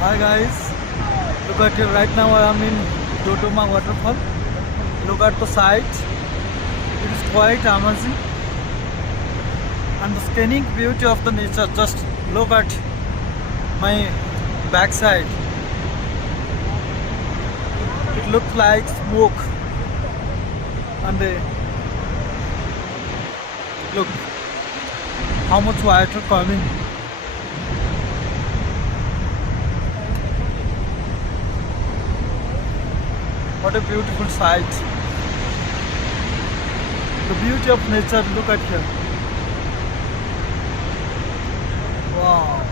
Hi guys, look at here. Right now I am in Dodoma Waterfall. Look at the site. It is quite amazing. And the stunning beauty of the nature. Just look at my backside. It looks like smoke. And look how much water coming. What a beautiful sight. The beauty of nature, look at here. Wow.